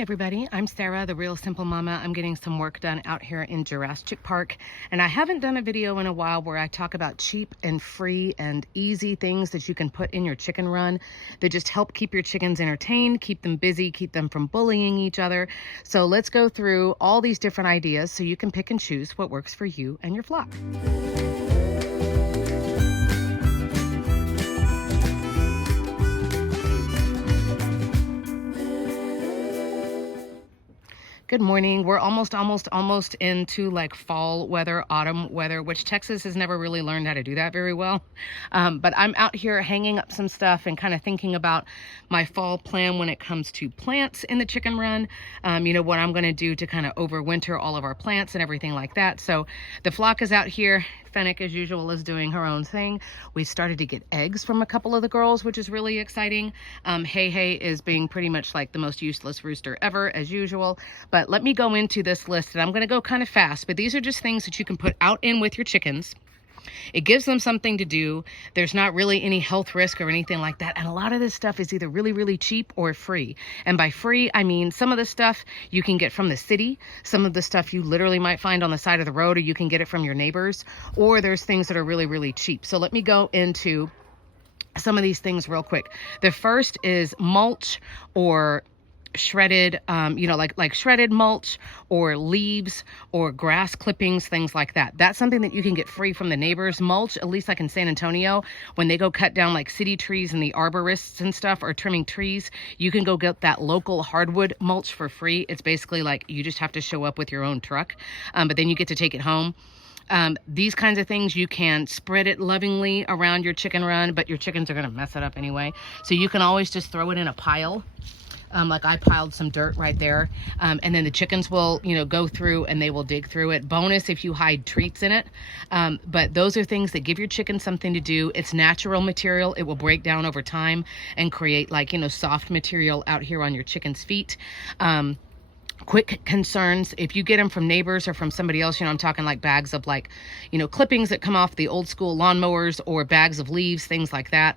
everybody, I'm Sarah, the Real Simple Mama. I'm getting some work done out here in Jurassic Park, and I haven't done a video in a while where I talk about cheap and free and easy things that you can put in your chicken run that just help keep your chickens entertained, keep them busy, keep them from bullying each other. So let's go through all these different ideas so you can pick and choose what works for you and your flock. Good morning. We're almost into like fall weather, autumn weather, which Texas has never really learned how to do that very well. But I'm out here hanging up some stuff and kind of thinking about my fall plan when it comes to plants in the chicken run. What I'm going to do to kind of overwinter all of our plants and everything like that. So the flock is out here. Fennec, as usual, is doing her own thing. We started to get eggs from a couple of the girls, which is really exciting. Hey is being pretty much like the most useless rooster ever, as usual. But let me go into this list, and I'm going to go kind of fast, but these are just things that you can put out in with your chickens. It gives them something to do. There's not really any health risk or anything like that. And a lot of this stuff is either really, really cheap or free. And by free, I mean some of the stuff you can get from the city. Some of the stuff you literally might find on the side of the road, or you can get it from your neighbors. Or there's things that are really, really cheap. So let me go into some of these things real quick. The first is mulch, or shredded, like shredded mulch, or leaves, or grass clippings, things like that. That's something that you can get free from the neighbors. Mulch, at least like in San Antonio, when they go cut down like city trees and the arborists and stuff are trimming trees, you can go get that local hardwood mulch for free. It's basically like you just have to show up with your own truck, but then you get to take it home. These kinds of things, you can spread it lovingly around your chicken run, but your chickens are going to mess it up anyway. So you can always just throw it in a pile. Like I piled some dirt right there, and then the chickens will, go through and they will dig through it. Bonus if you hide treats in it. But those are things that give your chickens something to do. It's natural material. It will break down over time and create like, soft material out here on your chicken's feet. Quick concerns, if you get them from neighbors or from somebody else, I'm talking like bags of like, clippings that come off the old school lawnmowers, or bags of leaves, things like that.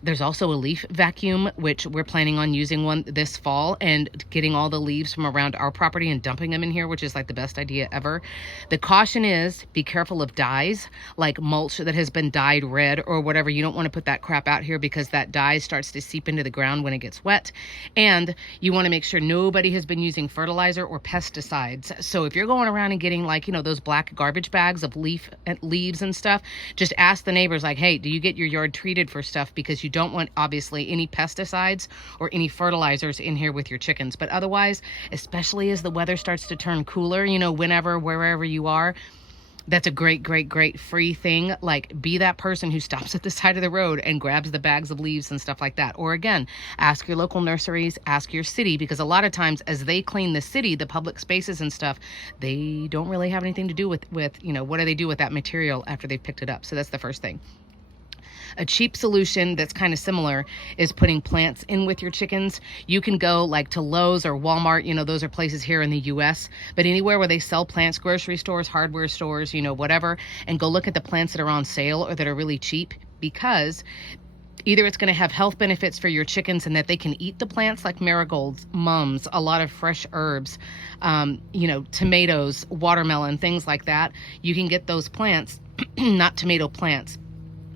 There's also a leaf vacuum, which we're planning on using one this fall and getting all the leaves from around our property and dumping them in here, which is like the best idea ever. The caution is be careful of dyes, like mulch that has been dyed red or whatever. You don't want to put that crap out here because that dye starts to seep into the ground when it gets wet. And you want to make sure nobody has been using fertilizer or pesticides. So if you're going around and getting like, those black garbage bags of leaves and stuff, just ask the neighbors like, hey, do you get your yard treated for stuff? Because you don't want obviously any pesticides or any fertilizers in here with your chickens. But otherwise, especially as the weather starts to turn cooler, whenever, wherever you are, that's a great free thing. Like, be that person who stops at the side of the road and grabs the bags of leaves and stuff like that. Or again, ask your local nurseries, ask your city, because a lot of times as they clean the city, the public spaces and stuff, they don't really have anything to do with what do they do with that material after they've picked it up. So that's the first thing. A cheap solution that's kind of similar is putting plants in with your chickens. You can go like to Lowe's or Walmart, those are places here in the US, but anywhere where they sell plants, grocery stores, hardware stores, whatever, and go look at the plants that are on sale or that are really cheap, because either it's going to have health benefits for your chickens and that they can eat the plants, like marigolds, mums, a lot of fresh herbs, tomatoes, watermelon, things like that. You can get those plants, not tomato plants,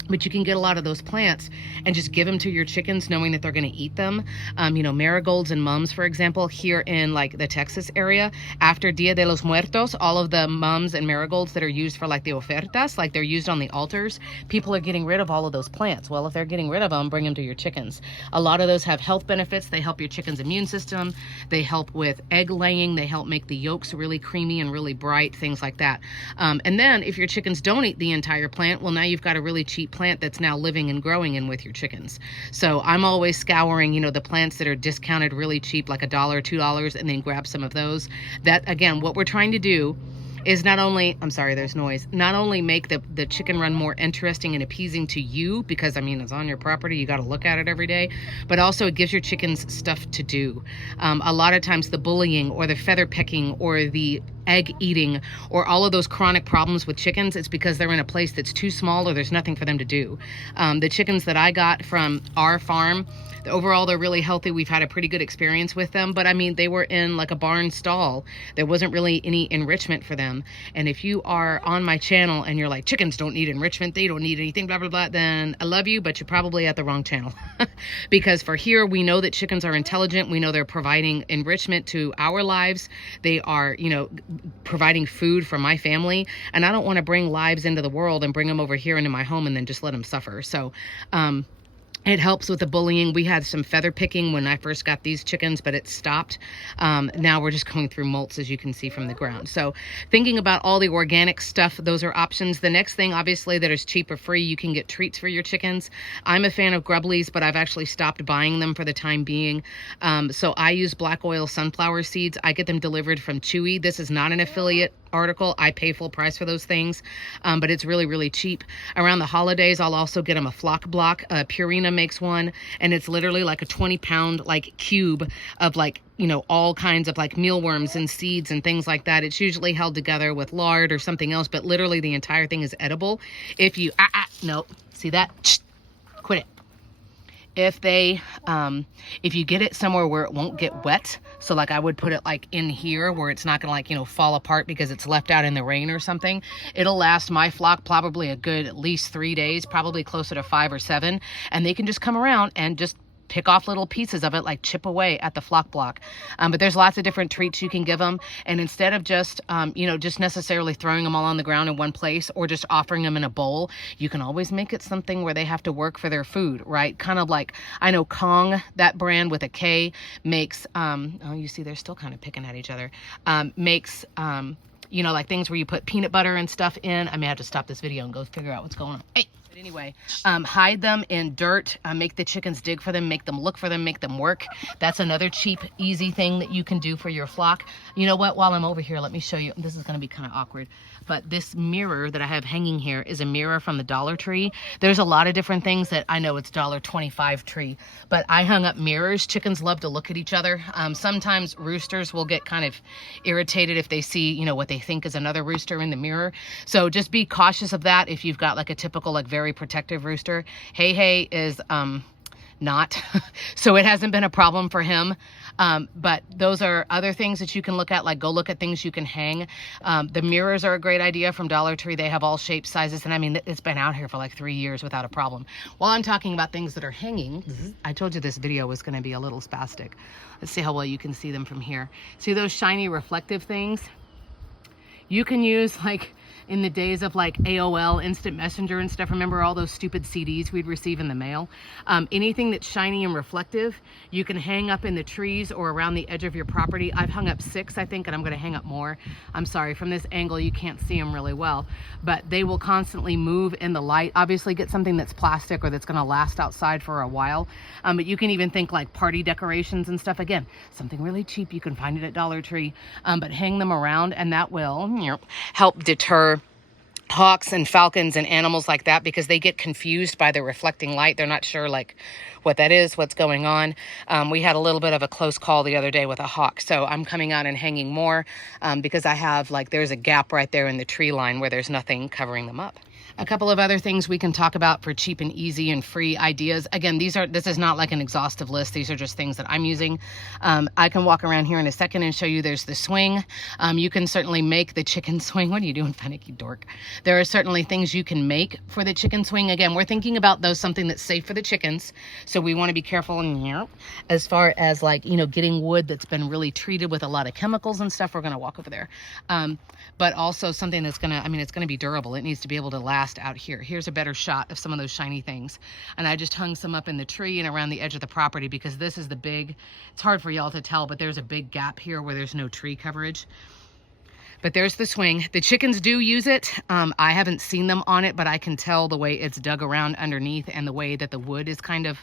but you can get a lot of those plants and just give them to your chickens knowing that they're going to eat them. Marigolds and mums, for example, here in like the Texas area, after Dia de los Muertos, all of the mums and marigolds that are used for like the ofertas, like they're used on the altars, people are getting rid of all of those plants. Well, if they're getting rid of them, bring them to your chickens. A lot of those have health benefits. They help your chicken's immune system. They help with egg laying. They help make the yolks really creamy and really bright, things like that. And then if your chickens don't eat the entire plant, well, now you've got a really cheap plant that's now living and growing in with your chickens. So I'm always scouring, the plants that are discounted really cheap, like $1, $2, and then grab some of those. That, again, what we're trying to do is not only, I'm sorry, there's noise, not only make the chicken run more interesting and appeasing to you, because it's on your property, you got to look at it every day, but also it gives your chickens stuff to do. A lot of times the bullying or the feather pecking or the egg eating or all of those chronic problems with chickens, it's because they're in a place that's too small or there's nothing for them to do. The chickens that I got from our farm, overall they're really healthy. We've had a pretty good experience with them, but I mean, they were in like a barn stall. There wasn't really any enrichment for them. And if you are on my channel and you're like, chickens don't need enrichment, they don't need anything, blah blah blah, then I love you, but you're probably at the wrong channel. Because for here, we know that chickens are intelligent. We know they're providing enrichment to our lives. They are, you know, providing food for my family, and I don't want to bring lives into the world and bring them over here into my home and then just let them suffer. So it helps with the bullying. We had some feather picking when I first got these chickens, but it stopped. Now we're just going through molts, as you can see from the ground. So thinking about all the organic stuff, those are options. The next thing, obviously, that is cheap or free, you can get treats for your chickens. I'm a fan of Grubblies, but I've actually stopped buying them for the time being. So I use black oil sunflower seeds. I get them delivered from Chewy. This is not an affiliate article. I pay full price for those things, but it's really, really cheap. Around the holidays, I'll also get them a flock block. Purina makes one, and it's literally like a 20-pound like cube of like, you know, all kinds of like mealworms and seeds and things like that. It's usually held together with lard or something else, but literally the entire thing is edible. If you, no, see that? Quit it. If you get it somewhere where it won't get wet, so like I would put it like in here where it's not gonna like, you know, fall apart because it's left out in the rain or something, it'll last my flock probably a good at least 3 days, probably closer to 5 or 7, and they can just come around and just pick off little pieces of it, like chip away at the flock block. But there's lots of different treats you can give them. And instead of just, you know, just necessarily throwing them all on the ground in one place or just offering them in a bowl, you can always make it something where they have to work for their food, right? Kind of like, I know Kong, that brand with a K, makes, oh, you see, they're still kind of picking at each other, makes, you know, like things where you put peanut butter and stuff in. I may have to stop this video and go figure out what's going on. Hey. But anyway, hide them in dirt, make the chickens dig for them, make them look for them, make them work. That's another cheap, easy thing that you can do for your flock. You know what? While I'm over here, let me show you. This is going to be kind of awkward, but this mirror that I have hanging here is a mirror from the Dollar Tree. There's a lot of different things that I know it's $1.25 tree, but I hung up mirrors. Chickens love to look at each other. Sometimes roosters will get kind of irritated if they see, you know, what they think is another rooster in the mirror. So just be cautious of that. If you've got like a typical, like very protective rooster. Hey is not, so it hasn't been a problem for him. But those are other things that you can look at, like go look at things you can hang. The mirrors are a great idea from Dollar Tree. They have all shapes, sizes, and I mean, it's been out here for like 3 years without a problem. While I'm talking about things that are hanging, I told you this video was going to be a little spastic. Let's see how well you can see them from here. See those shiny reflective things? You can use like in the days of like AOL Instant Messenger and stuff, remember all those stupid CDs we'd receive in the mail? Anything that's shiny and reflective, you can hang up in the trees or around the edge of your property. I've hung up 6, I think, and I'm gonna hang up more. I'm sorry, from this angle you can't see them really well, but they will constantly move in the light. Obviously get something that's plastic or that's gonna last outside for a while. But you can even think like party decorations and stuff. Again, something really cheap, you can find it at Dollar Tree, but hang them around, and that will, you know, help deter hawks and falcons and animals like that, because they get confused by the reflecting light. They're not sure like what that is, what's going on. We had a little bit of a close call the other day with a hawk, so I'm coming out and hanging more because I have like, there's a gap right there in the tree line where there's nothing covering them up. A couple of other things we can talk about for cheap and easy and free ideas. Again, this is not like an exhaustive list. These are just things that I'm using. I can walk around here in a second and show you there's the swing. You can certainly make the chicken swing. What are you doing, finicky dork? There are certainly things you can make for the chicken swing. Again, we're thinking about those, something that's safe for the chickens. So we want to be careful as far as like, you know, getting wood that's been really treated with a lot of chemicals and stuff. We're going to walk over there. But also something that's going to, I mean, it's going to be durable. It needs to be able to last out here. Here's a better shot of some of those shiny things. And I just hung some up in the tree and around the edge of the property because this is the big, it's hard for y'all to tell, but there's a big gap here where there's no tree coverage. But there's the swing. The chickens do use it. I haven't seen them on it, but I can tell the way it's dug around underneath and the way that the wood is kind of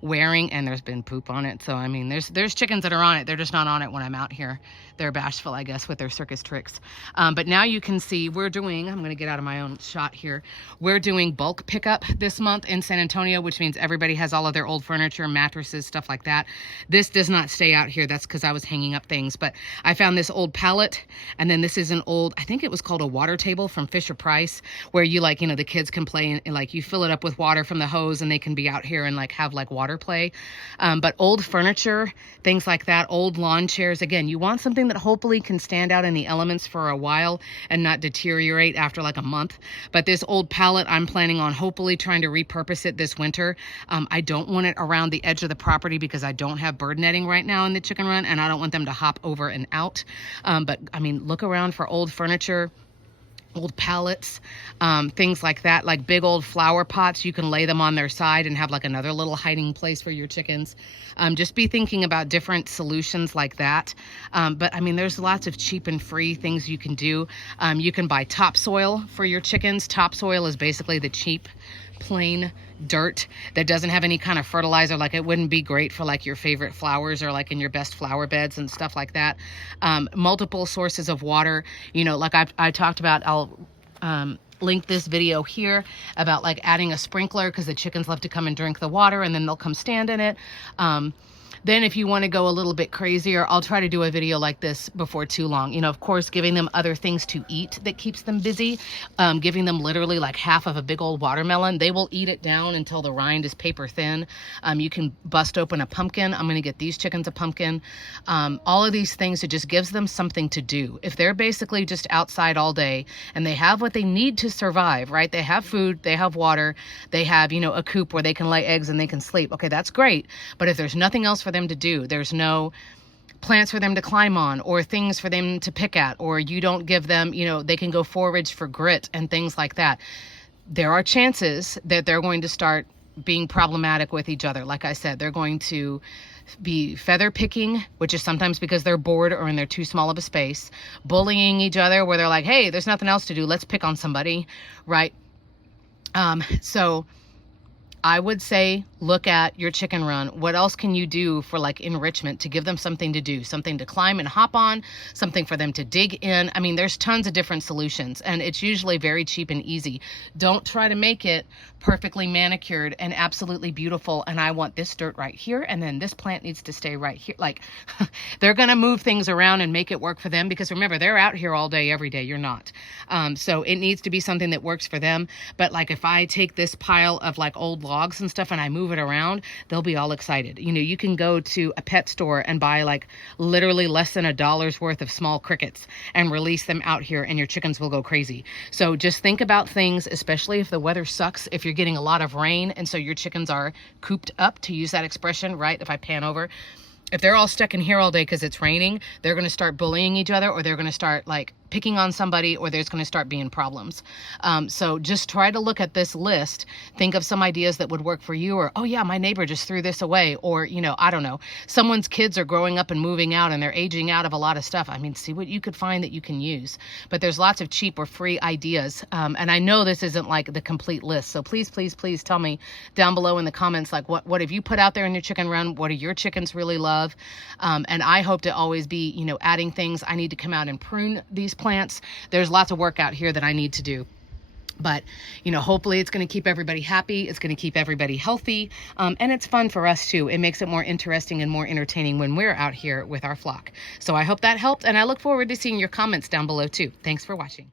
wearing, and there's been poop on it. So, I mean, there's chickens that are on it. They're just not on it when I'm out here. They're bashful, I guess, with their circus tricks. But now you can see we're doing, I'm gonna get out of my own shot here. We're doing bulk pickup this month in San Antonio, which means everybody has all of their old furniture, mattresses, stuff like that. This does not stay out here. That's because I was hanging up things. But I found this old pallet, and then this is is an old, I think it was called a water table from Fisher Price, where you like, you know, the kids can play and like you fill it up with water from the hose and they can be out here and like have like water play. But old furniture, things like that, old lawn chairs, again, you want something that hopefully can stand out in the elements for a while and not deteriorate after like a month. But this old pallet, I'm planning on hopefully trying to repurpose it this winter. I don't want it around the edge of the property because I don't have bird netting right now in the chicken run, and I don't want them to hop over and out. But I mean, look around for old furniture, old pallets, things like that, like big old flower pots. You can lay them on their side and have like another little hiding place for your chickens. Just be thinking about different solutions like that. But I mean, there's lots of cheap and free things you can do. You can buy topsoil for your chickens. Topsoil is basically the cheap, plain dirt that doesn't have any kind of fertilizer. Like it wouldn't be great for like your favorite flowers or like in your best flower beds and stuff like that. Multiple sources of water, you know, like I talked about, I'll link this video here about like adding a sprinkler because the chickens love to come and drink the water and then they'll come stand in it. Then if you want to go a little bit crazier, I'll try to do a video like this before too long. You know, of course, giving them other things to eat that keeps them busy. Giving them literally like half of a big old watermelon. They will eat it down until the rind is paper thin. You can bust open a pumpkin. I'm going to get these chickens a pumpkin. All of these things, it just gives them something to do. If they're basically just outside all day and they have what they need to survive, right? They have food, they have water, they have, you know, a coop where they can lay eggs and they can sleep. Okay, that's great. But if there's nothing else for them to do, there's no plants for them to climb on or things for them to pick at, or you don't give them, you know, they can go forage for grit and things like that, there are chances that they're going to start being problematic with each other. Like I said, they're going to be feather picking, which is sometimes because they're bored or in they're too small of a space, bullying each other where they're like, hey, there's nothing else to do, let's pick on somebody, right? So I would say look at your chicken run. What else can you do for like enrichment to give them something to do, something to climb and hop on, something for them to dig in? I mean, there's tons of different solutions and it's usually very cheap and easy. Don't try to make it perfectly manicured and absolutely beautiful. And I want this dirt right here. And then this plant needs to stay right here. Like they're going to move things around and make it work for them because remember, they're out here all day, every day. You're not. So it needs to be something that works for them. But like if I take this pile of like old logs and stuff and I move it around, they'll be all excited. You know, you can go to a pet store and buy like literally less than $1 worth of small crickets and release them out here and your chickens will go crazy. So just think about things, especially if the weather sucks, if you're getting a lot of rain and so your chickens are cooped up, to use that expression, right? If I pan over, if they're all stuck in here all day because it's raining, they're going to start bullying each other, or they're going to start like picking on somebody, or there's going to start being problems. So just try to look at this list, think of some ideas that would work for you, or, oh yeah, my neighbor just threw this away, or, you know, I don't know, someone's kids are growing up and moving out and they're aging out of a lot of stuff. I mean, see what you could find that you can use. But there's lots of cheap or free ideas. And I know this isn't like the complete list. So please, please, please tell me down below in the comments, like what have you put out there in your chicken run? What do your chickens really love? And I hope to always be, you know, adding things. I need to come out and prune these plants. There's lots of work out here that I need to do. But, you know, hopefully it's going to keep everybody happy. It's going to keep everybody healthy. And it's fun for us too. It makes it more interesting and more entertaining when we're out here with our flock. So I hope that helped. And I look forward to seeing your comments down below too. Thanks for watching.